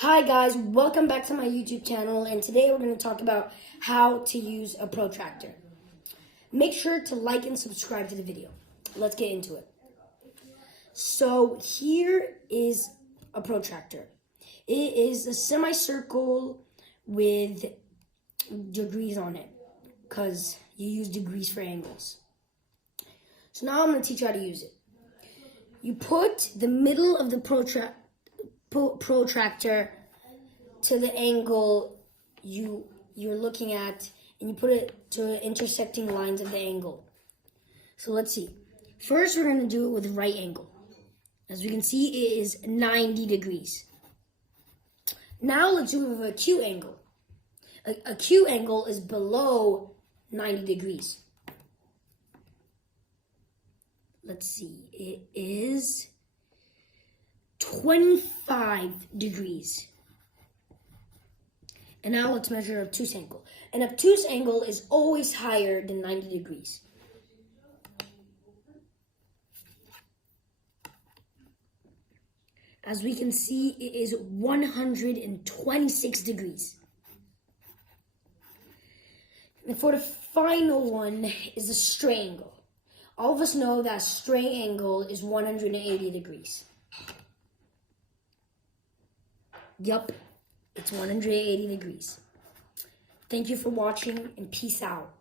Hi guys, welcome back to my YouTube channel, and today we're going to talk about how to use a protractor. Make sure to like and subscribe to the video. Let's get into it. So here is a protractor. It is a semicircle with degrees on it because you use degrees for angles. So now I'm going to teach you how to use it. You put the middle of the protractor to the angle you're looking at, and you put it to the intersecting lines of the angle. So let's see. First, we're going to do it with right angle. As we can see, it is 90 degrees. Now let's do it with a acute angle. A acute angle is below 90 degrees. Let's see, it is 25 degrees. And now let's measure an obtuse angle. An obtuse angle is always higher than 90 degrees. As we can see, it is 126 degrees. And for the final one is a straight angle. All of us know that a straight angle is 180 degrees. Yup, it's 180 degrees. Thank you for watching, and peace out.